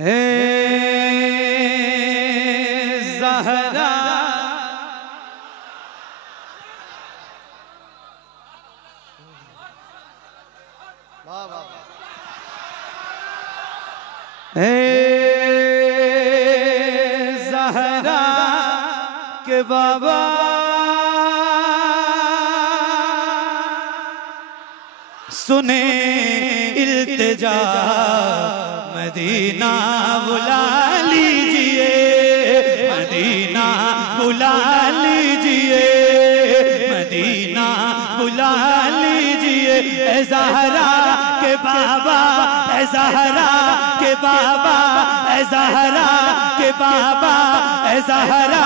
हे ज़हरा हे ज़हरा के बाबा सुने इल्तिजा मदीना बुला लीजिए, मदीना बुला लीजिए, मदीना बुला लीजिए। ए ज़हरा के बाबा, ए ज़हरा के बाबा, ए ज़हरा के बाबा, ए ज़हरा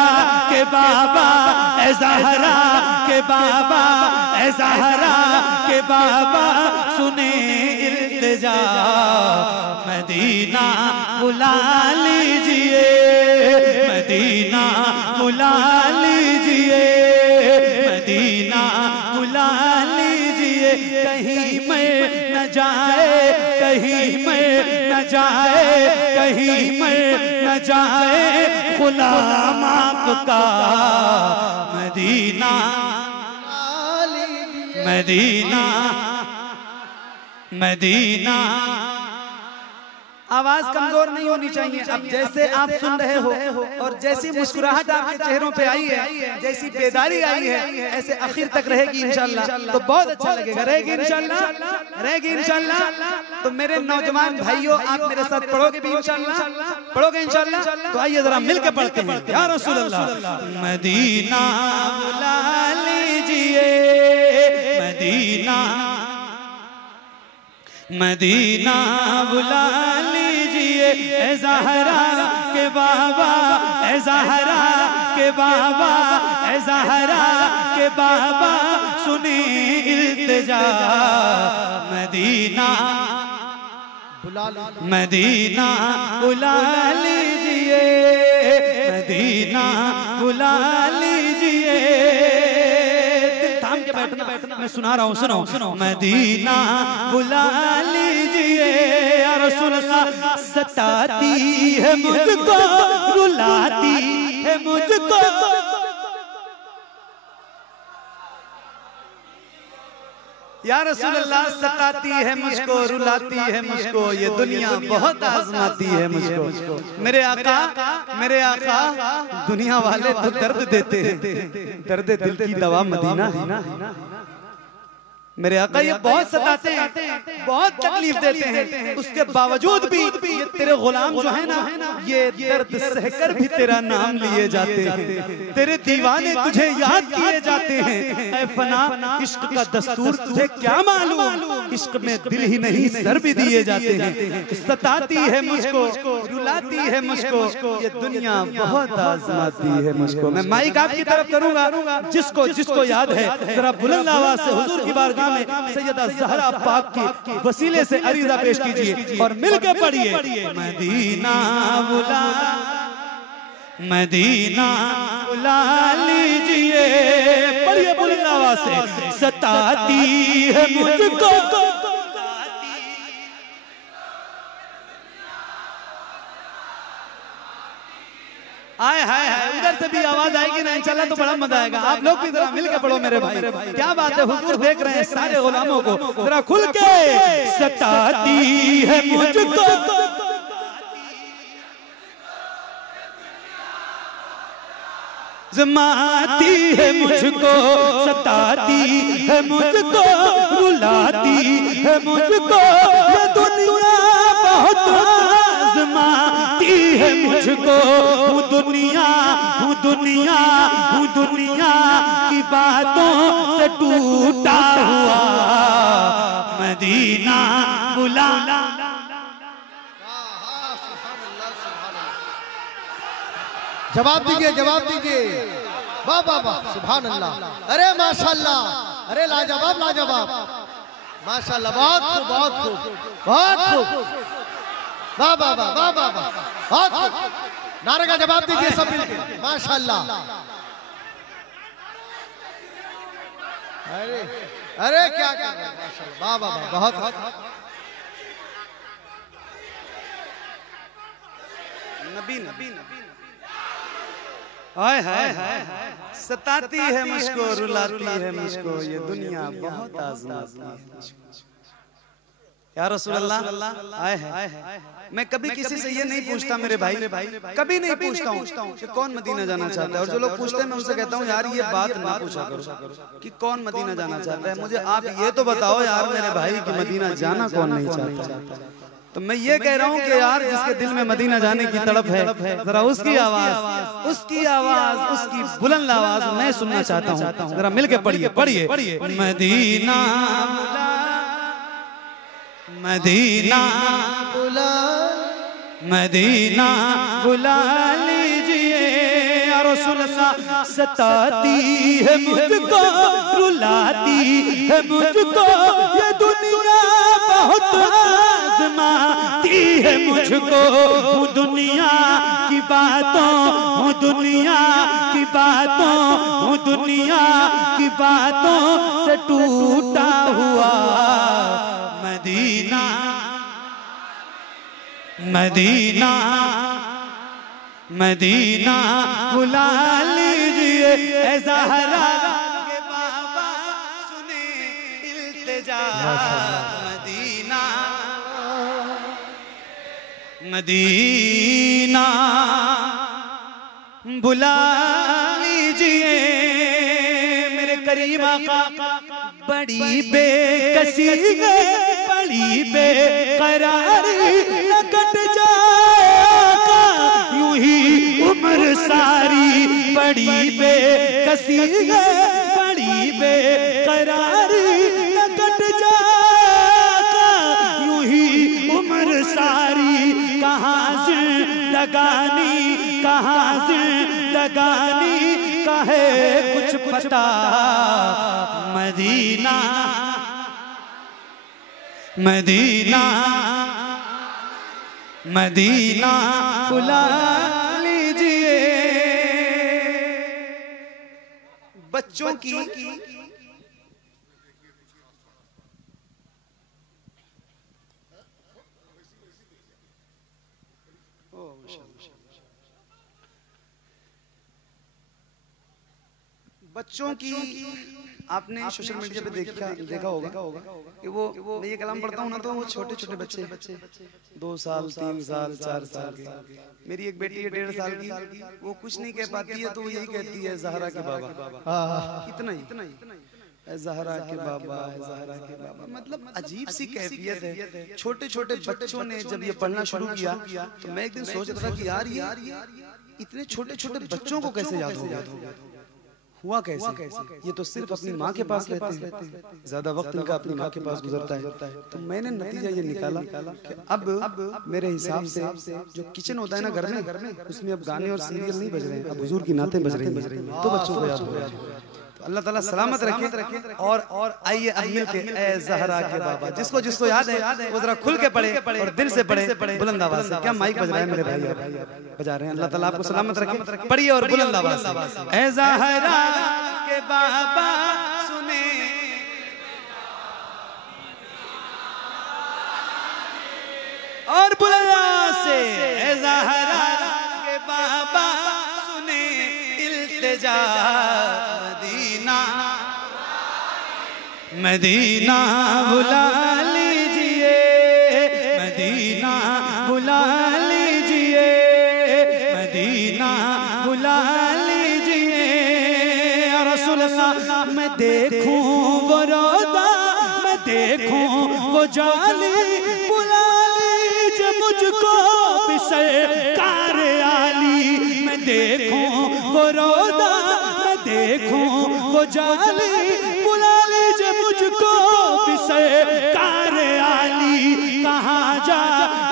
के बाबा, ए ज़हरा के बाबा, ए ज़हरा के बाबा सुने इल्तिजा मदीना बुला लीजिए, मदीना बुला लीजिए, मदीना बुला लीजिए। कहीं मैं न जाए, कहीं मैं न जाए, कहीं मैं न जाए गुलाम आपका मदीना, मदीना, मदीना। आवाज कमजोर नहीं होनी चाहिए। अब जैसे आप सुन रहे हो और जैसी मुस्कुराहट आपके चेहरों पे आई है, जैसी बेदारी आई है, ऐसे आखिर तक रहेगी इंशाल्लाह, तो बहुत अच्छा लगेगा। रहेगी इंशाल्लाह, रहेगी इंशाल्लाह। तो मेरे नौजवान भाइयों, आप मेरे साथ पढ़ोगे भी इंशाल्लाह, पढ़ोगे इंशाल्लाह? तो आइए जरा मिलकर पढ़ते हैं। या रसूल अल्लाह मदीना बुला लीजिए, मदीना, मदीना बुला लीजिए। ए ज़हरा के बाबा, ए ज़हरा के बाबा, ए ज़हरा के बाबा सुनी इल्तिजा मदीना बुला, मदीना बुला लीजिए, मदीना बुला लीजिए। के बैठना, बैठना मैं सुना रहा हूँ, सुनो सुनो। मदीना बुला लीजिए, या रसूल अल्लाह सताती है मुझको, रुलाती है मुझको, या रसूल अल्लाह सताती है मुझको, रुलाती है मुझको, ये दुनिया बहुत आजमाती है मुझको। मेरे आका, मेरे आका, दुनिया वाले तो दर्द देते हैं, दर्द दिल की दवा मदीना है। मेरे आका ये बहुत सताते हैं, बहुत तकलीफ देते हैं, उसके बावजूद भी ये तेरे गुलाम जो है ना, ये दर्द सहकर भी तेरा नाम लिए जाते हैं, तेरे दीवाने तुझे याद किए जाते हैं। ऐ फना इश्क का दस्तूर तुझे क्या मालूम, इश्क में दिल ही नहीं सर भी दिए जाते हैं। सताती है मुझको, रुलाती है मुझको, ये दुनिया बहुत आजमाती है मुझको। मैं माइक आपकी तरफ करूंगा, जिसको जिसको याद है जरा बुलंद आवाज से हुजूर की बारगाह में सैयदा ज़हरा पाक के वसीले से अरीज़ा पेश कीजिए और मिलकर पढ़िए। मदीना बुला, मदीना बुला लीजिए, पढ़िए बुलंद आवाज से। सताती है मुझको, आए हाय हाय, उधर से भी आवाज आएगी ना इंशाल्लाह तो बड़ा मजा आएगा। आप लोग भी जरा मिलकर पढ़ो मेरे भाई, क्या बात है। हुजूर देख रहे हैं सारे गुलामों को, जरा खुल के। सताती है मुझको, जमाती है मुझको, सताती है मुझको, रुलाती है मुझको, ये दुनिया बहुत आजमाती है मुझको। हूँ दुनिया, हूँ दुनिया, हूँ दुनिया की बातों से टूटा हुआ, मदीना बुला। जवाब दीजिए, जवाब दीजिए। वाह वाह वाह, सुभान अल्लाह। अरे माशाल्लाह, अरे लाजवाब लाजवाब, माशाल्लाह, बहुत खूब, बहुत खूब, बहुत खूब। वाह वाह वाह, वाह वाह वाह, बहुत खूब। नारे का जवाब दीजिए सब मिलकर, माशाल्लाह। अरे अरे क्या कर रहे हैं, माशाल्लाह, वाह वाह वाह, बहुत। नबी नबी हाय हाय सताती है मुझको, रुलाती है मुझको ये दुनिया बहुत आजमाती है मुझको। या रसूल अल्लाह आए हैं। मैं कभी किसी से ये नहीं पूछता मेरे भाई, कभी नहीं पूछता हूँ कि कौन मदीना जाना चाहता है। और जो लोग पूछते हैं मैं उनसे कहता हूँ यार ये बात ना पूछा करो कि कौन मदीना जाना चाहता है। मुझे आप ये तो बताओ यार मेरे भाई कि मदीना जाना कौन नहीं चाहता। तो मैं ये कह रहा हूँ कि यार जिसके दिल में मदीना जाने की तड़प है, जरा उसकी आवाज उसकी बुलंद आवाज मैं सुनना चाहता हूँ। जरा मिलके पढ़िए पढ़िए। मदीना मदीना बुला मदीना बुला लीजिए या रसूल अल्लाह। सताती है मुझको, रुलाती है मुझको ये दुनिया बहुत आजमाती है मुझको। हूँ दुनिया की बातों, हूँ दुनिया की बातों, हूँ दुनिया की बातों से टूटा हुआ। मदीना मदीना मदीना बुला लीजिए ऐ ज़हरा के बाबा सुने इल्तिजा। मदीना मदीना बुला लीजिए मेरे करीम आका। बड़ी बेकसी बड़ी बेकरारी न कट जाएगा यूं ही उम्र सारी। बड़ी बेकसी बड़ी बेकरारी न कट जाएगा यूं ही उम्र सारी। कहाँ जिंदगानी कहाँ जिंदगानी का है कुछ पता। मदीना मदीना मदीना बुला लीजिए। बच्चों की बच्चों की आपने सोशल मीडिया पे देखा होगा कि वो मैं ये कलाम पढ़ता हूँ ना तो वो छोटे छोटे बच्चे 2 साल 3 साल 4 साल के। मेरी एक बेटी है 1.5 साल की, वो कुछ नहीं कह पाती है तो वो यही कहती है ज़हरा के बाबा। इतना ही ज़हरा के बाबा ज़हरा के बाबा। मतलब अजीब सी कैफियत है। छोटे छोटे बच्चों ने जब ये पढ़ना शुरू किया तो मैं एक दिन सोच रहा था कि यार इतने छोटे छोटे बच्चों को कैसे याद हो गया। हुआ कैसे? ये तो सिर्फ अपनी माँ के पास रहते हैं, ज्यादा वक्त इनका अपनी माँ के पास गुजरता है। तो मैंने नतीजा ये निकाला कि अब मेरे हिसाब से जो किचन होता है ना घर में, उसमें अब गाने और सीरियल नहीं बज रहे हैं, अब हुजूर की नातें बज रही हैं। तो बच्चों को याद हो रहा है। तो अल्लाह ताला सलामत रखे। और आइए अब मिलके ए ज़हरा के बाबा, जिसको जिसको याद है वो जरा खुल के पढ़े और दिल से पढ़े बुलंद आवाज से। क्या माइक बज रहा है मेरे भाई? बजा रहे हैं। अल्लाह ताला आपको सलामत रखे। पढ़िए और बुलंद आवाज से। ए ज़हरा के बाबा सुने और बुलंद आवाज से। ए ज़हरा के बाबा सुने इल्तिजा। मदीना बुला लीजिए मदीना बुला लीजिए मदीना बुला लीजिए या रसूल अल्लाह। मैं देखूं वो रोज़ा, मैं देखूं वो जाली, बुला लीजिए मुझको भी सरकार आली। मैं देखूं वो रोज़ा, मैं देखूं वो जाली, बुला लीजिए मुझको भी सरकार आली। कहाँ जा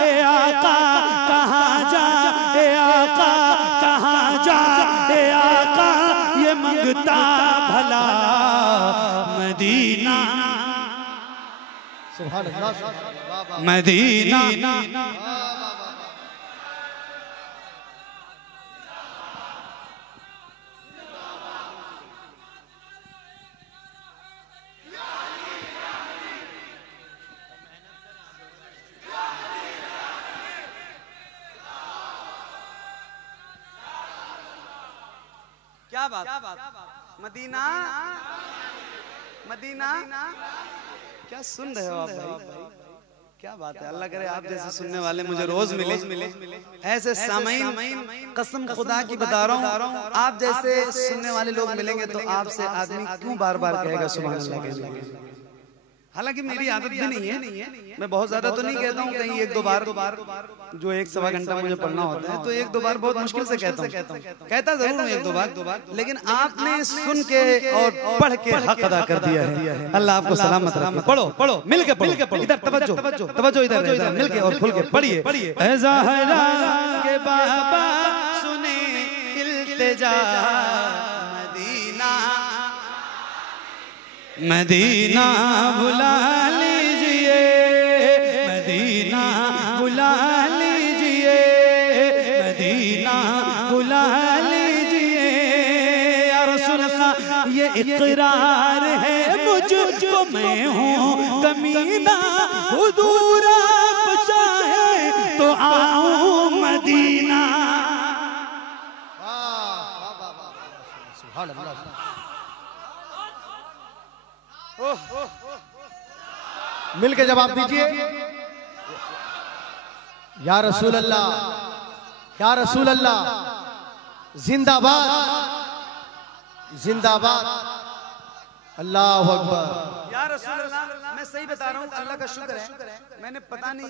ए आका, कहाँ जा ए आका, कहाँ जा ए आका, ये मंगता भला मदीना। सुभान अल्लाह। मदीना क्या बात, मदीना मदीना क्या सुन रहे हो आप भाई? क्या बात है, अल्लाह करे आप जैसे सुनने वाले मुझे रोज मिले ऐसे सामईन। कसम खुदा की बता रहा हूँ, आप जैसे सुनने वाले लोग मिलेंगे तो आपसे आदमी क्यों बार बार कहेगा सुभान अल्लाह के लिए। हालांकि मेरी आदत भी नहीं है, मैं बहुत ज्यादा तो नहीं कहता हूँ, कहीं एक दो बार जो 1-1.25 घंटा मुझे पढ़ना होता है तो 1-2 बार बहुत मुश्किल से कहता हूँ, कहता जरूर हूँ 1-2 बार, लेकिन आपने सुन के और पढ़ के हक अदा कर दिया है। अल्लाह आपको सलामत रखे। पढ़ो पढ़ो मिल के पढ़ो, इधर तवज्जो तवज्जो, इधर मिल के और खुल के पढ़िए। ऐ ज़हरा के बाबा सुने इल्तिजा, मदीना बुला लीजिए, मदीना बुला लीजिए, मदीना बुला लीजिए। या रसूल अल्लाह ये इकरार है मुझको, मैं हूँ कमीना, हुजूर आप चाहे तो आऊँ मदीना। सुभान अल्लाह। मिल के जवाब दीजिए। या रसूल अल्लाह, या रसूल अल्लाह, जिंदाबाद जिंदाबाद, अल्लाह अकबर। या रसूल अल्लाह, मैं सही बता रहा हूँ, अल्लाह का शुक्र है, मैंने पता नहीं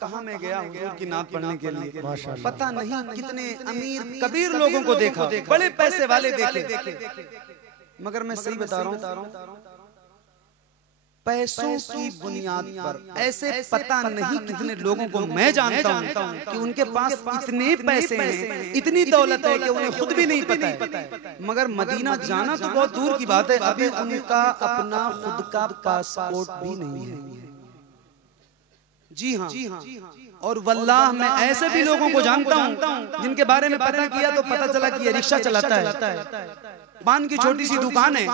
कहाँ मैं गया हुजूर की नात पढ़ने के लिए, पता नहीं कितने अमीर कबीर लोगों को देखा, बड़े पैसे वाले देखे, मगर मैं सही बता रहा हूँ पैसों की बुनियाद पर ऐसे पता नहीं कितने लोगों को मैं जानता हूँ कि उनके पास इतने पैसे हैं, इतनी दौलत है कि उन्हें खुद भी नहीं पता है, मगर मदीना जाना तो बहुत दूर की बात है, अभी उनका अपना खुद का पासपोर्ट भी नहीं है। जी हाँ, और वल्लाह मैं ऐसे भी लोगों को जानता हूँ जिनके बारे में पता किया तो पता चला कि ये रिक्शा चलाता है, पान की छोटी सी दुकान है,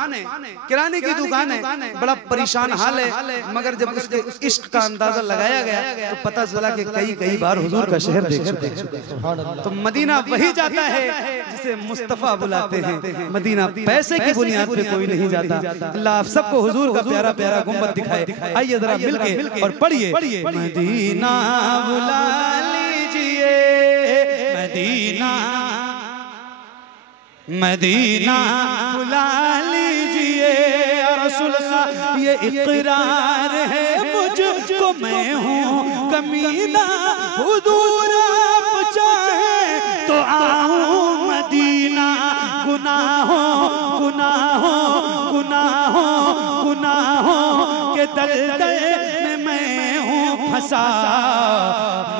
किराने की दुकान है, बड़ा परेशान हाल है, मगर जब उसके इश्क का अंदाजा लगाया गया तो पता चला कि कई बार हुजूर का शहर देख चुके। तो मदीना वही जाता है जिसे मुस्तफा बुलाते हैं, मदीना पैसे की बुनियाद पे कोई नहीं जाता। अल्लाह आप सबको हुजूर का प्यारा प्यारा गुंबद दिखाए। आइए जरा मिलके और पढ़िए, मदीना बुला लीजिए, मदीना मदीना बुला लीजिए। रसूल अल्लाह ये इकरार है मुझको, मैं हूँ कमीना, हुजूर आप चाहे तो आऊँ मदीना। गुनाहों गुनाहों गुनाहों गुनाहों के दलदल में मैं हूँ फंसा,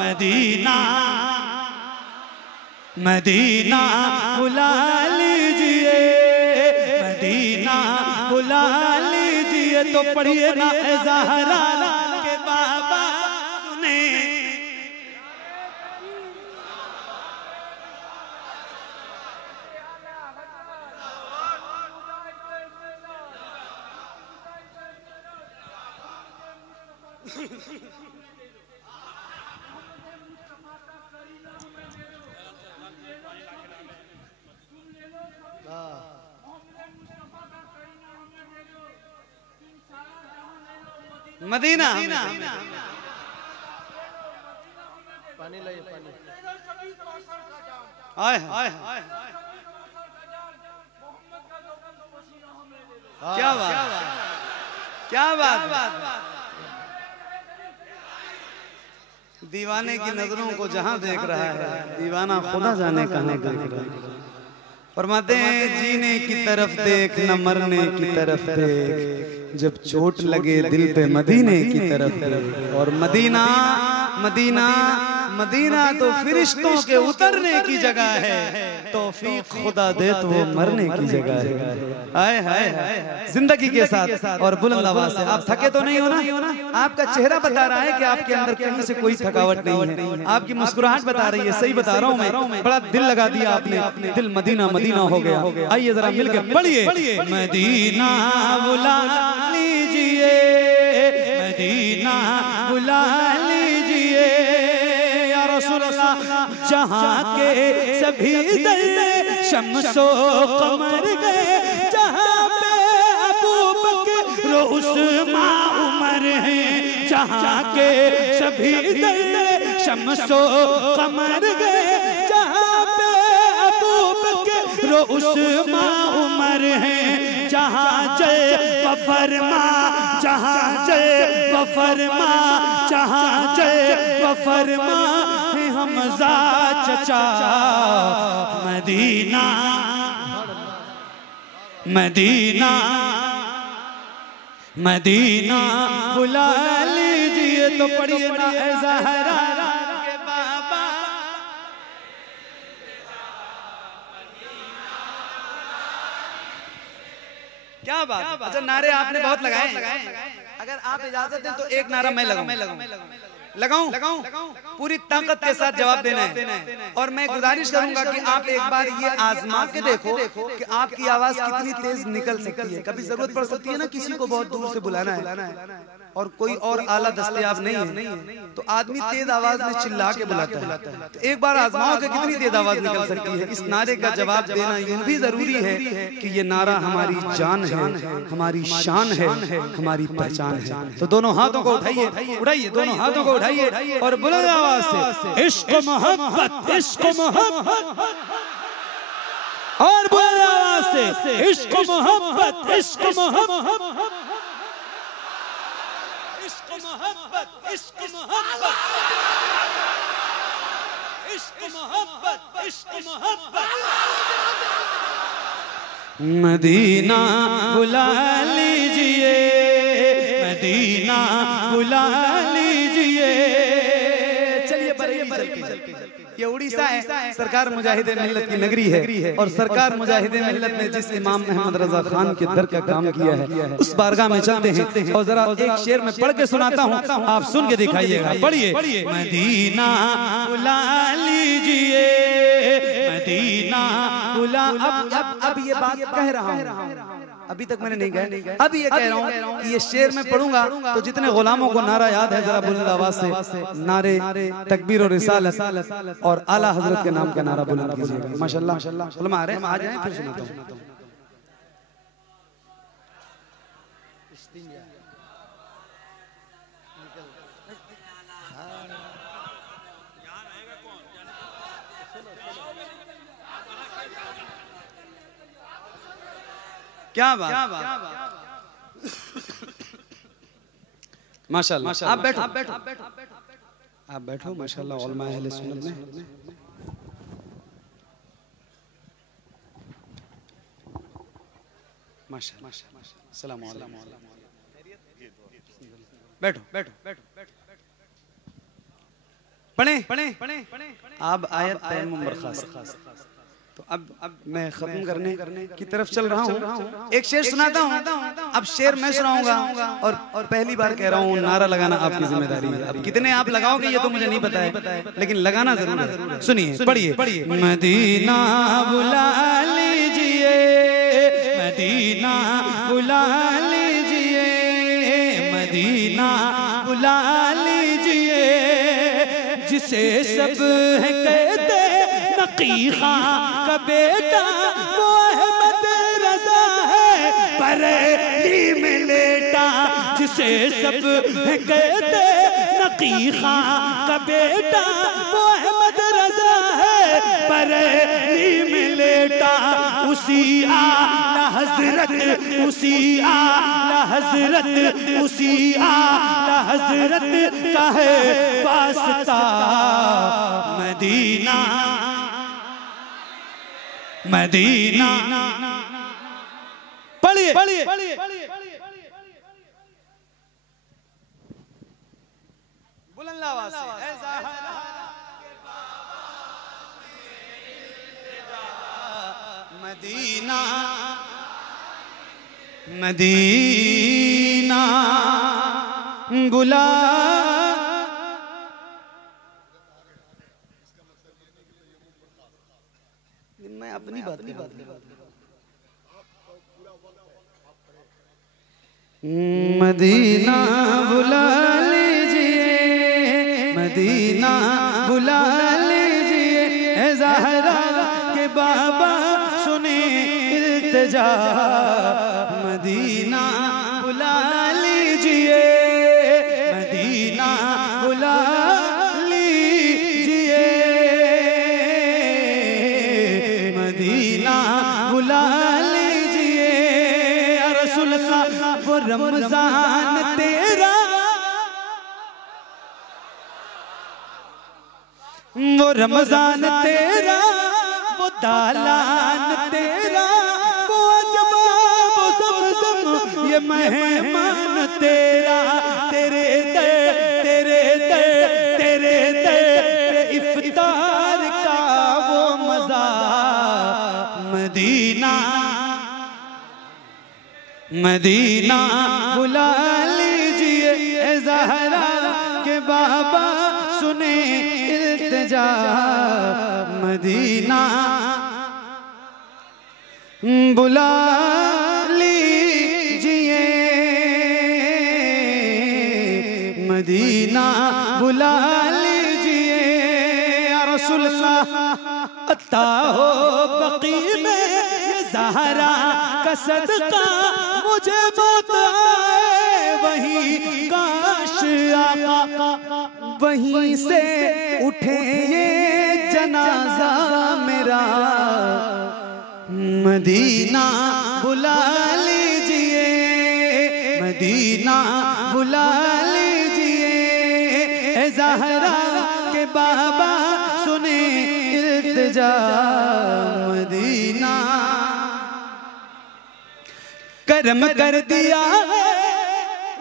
मदीना मदीना बुला लीजिए, मदीना बुला लीजिए। तो पढ़िए ना ऐ ज़हरा के बाबा सुने। मदीना पानी लाइए, पानी। आए क्या बात, क्या बात। दीवाने की नजरों को जहां देख रहा है, दीवाना खुदा जाने कहां देख रहा है। फरमाते हैं जीने की तरफ देख न मरने की तरफ देख, जब चोट लगे दिल पे मदीने की तरफ देख। और मदीना मदीना मदीना तो फिरिश्तों के उतरने की जगह है, तौफीक खुदा दे तो वो मरने की जगह है। हाय हाय जिंदगी के साथ और बुलंद आवाज से। आप थके तो नहीं हो ना? आपका चेहरा बता रहा है कि आपके अंदर कहीं से कोई थकावट नहीं है, आपकी मुस्कुराहट बता रही है। सही बता रहा हूँ मैं, बड़ा दिल लगा दिया आपने, दिल मदीना मदीना हो गया। आइए जरा मिलके पढ़िए, मदीना बुला लीजिए, मदीना बुला लीजिए। या रसूल अल्लाह जहाँ के सभी शम्सो कमर गए, जहाँ पे अबू बकर उस्मान उमर हैं, जहाँ के सभी दर शम्सो कमर गए, जहाँ पे अबू बकर उस्मान उमर हैं, जहाँ जय वफरमा, जहाँ जय वफरमा, जहाँ जय वफरमा है हमजा चचा। मदीना मदीना मदीना बुला लीजिए तो पढ़िए ना ऐ ज़हरा के बाबा। क्या बात। अच्छा नारे आपने बहुत लगाए, अगर आप इजाजत दें तो एक नारा मैं लगाऊं पूरी ताकत के साथ जवाब देना है। और मैं गुजारिश करूंगा कि आप एक बार ये आजमा के देखो कि आपकी आवाज कितनी तेज निकल सकती है। कभी जरूरत पड़ सकती है ना किसी को बहुत दूर से बुलाना है और कोई और आला दस्तयाब नहीं है, तो आदमी तेज आवाज में चिल्ला के बुलाता है। तो एक बार आजमाओ कि कितनी तेज आवाज निकल सकती है। इस नारे का जवाब देना यूं भी जरूरी है कि ये नारा हमारी जान है, हमारी शान है, हमारी पहचान है। तो दोनों हाथों को उठाइए, उठाइए दोनों हाथों को उठाइए और बुलंद आवाज से इश्क मोहब्बत, इश्क मोहब्बत, और बुलंद आवाज से इश्क मोहब्बत, इश्क मोहब्बत, इश्क मोहब्बत, इश्क मोहब्बत, इश्क मोहब्बत, इश्क मोहब्बत। मदीना बुला लीजिए, मदीना बुला लीजिए। चलिए ये उड़ीसा है, सरकार मुजाहिदे मिल्लत की नगरी है और सरकार मुजाहिदे मिल्लत ने जिस इमाम अहमद रजा खान के दर का काम किया है उस बारगाह में चलते हैं और जरा एक शेर में पढ़ के सुनाता हूँ, आप सुन के दिखाइएगा। पढ़िए। मदीना बुला लीजिए, मदीना बुला। अब ये बात कह रहा हूँ, अभी तक मैंने नहीं कहा, अब ये कह रहा हूँ कि ये शेर में पढ़ूंगा तो जितने गुलामों को नारा याद है जरा बुलंद आवाज से नारे तकबीर और रिसालत और आला हजरत के नाम का नारा बुलंद कीजिएगा। माशाल्लाह उलमा आ रहे हैं, आ जाएं फिर सुनाता हूँ। क्या बात। माशाल्लाह। आप बैठो, आप बैठो। माशाल्लाह उलमा अहले सुन्नत में माशाल्लाह। अस्सलाम वालेकुम। बैठो बैठो पढ़े। अब आयत तयम्मुम बर्खास्त। तो अब मैं खत्म करने की तरफ चल रहा हूँ। एक शेर सुनाता हूँ, अब शेर मैं सुनाऊंगा और पहली बार कह रहा हूँ नारा लगाना आपकी जिम्मेदारी है। अब कितने आप लगाओगे ये तो मुझे नहीं पता है, लेकिन लगाना जरूर है। सुनिए, पढ़िए। मदीना बुला लीजिए, मदीना बुला लीजिए, मदीना बुला लीजिए, जिसे सब है कहते नकीखा का बेटा वो अहमद रजा है बरेली में लेटा, जिसे सब कहते नकीखा का बेटा वो अहमद रजा है बरेली में लेटा। उसी आला हजरत, उसी आला हजरत, उसी आला हजरत का है वास्ता। मदीना मदीना। पढ़िए। बुलंद आवाज से मदीना मदीना बुला। मैं अपनी बात नहीं मदीना बुला लीजिए, मदीना बुला लीजिए, ज़हरा के बाबा सुने इल्तिजा, मदीना बुला लीजिए, मदीना बुला लीजिए, मदीना बुला लीजिए। या रसूल अल्लाह वो रमजान तेरा, वो रमजान तेरा, वो दालान तेरा, वो अजबा वो ज़मज़म ये मेहमान तेरा, तेरे दर तेरे दर तेरे दर पे इफ्तार का वो मज़ा, मदीना मदीना बुला लीजिए। ए ज़हरा के बाबा सुने इल्तिजा, मदीना बुला लीजिए, मदीना बुला लीजिए। या रसूल अल्लाह अता हो बकी में ये ज़हरा का सदका मुझे बहुत आए, वहीं काश आका वहीं से उठे ये जनाजा मेरा, मदीना बुला लीजिए, मदीना बुला लीजिए। ए ज़हरा के बाबा सुने इल्तिजा, मदीना करम कर दिया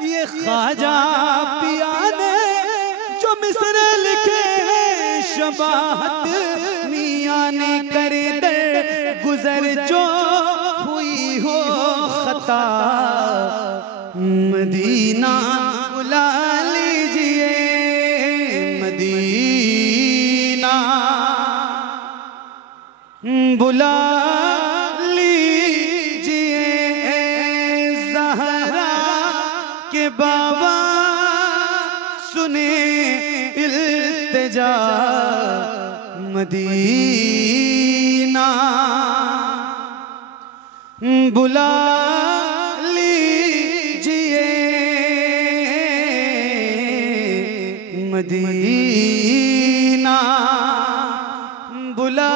ये ख्वाजा पिया ने, जो मिसरे लिखे शबाहत मियाँ ने, कर दे गुजर जो हुई हो खता, मदीना बुला लीजिए, मदीना बुला लीजिए। ज़हरा के बाबा सुने इल्तिजा, मदीना बुला लीजिए, मदीना बुला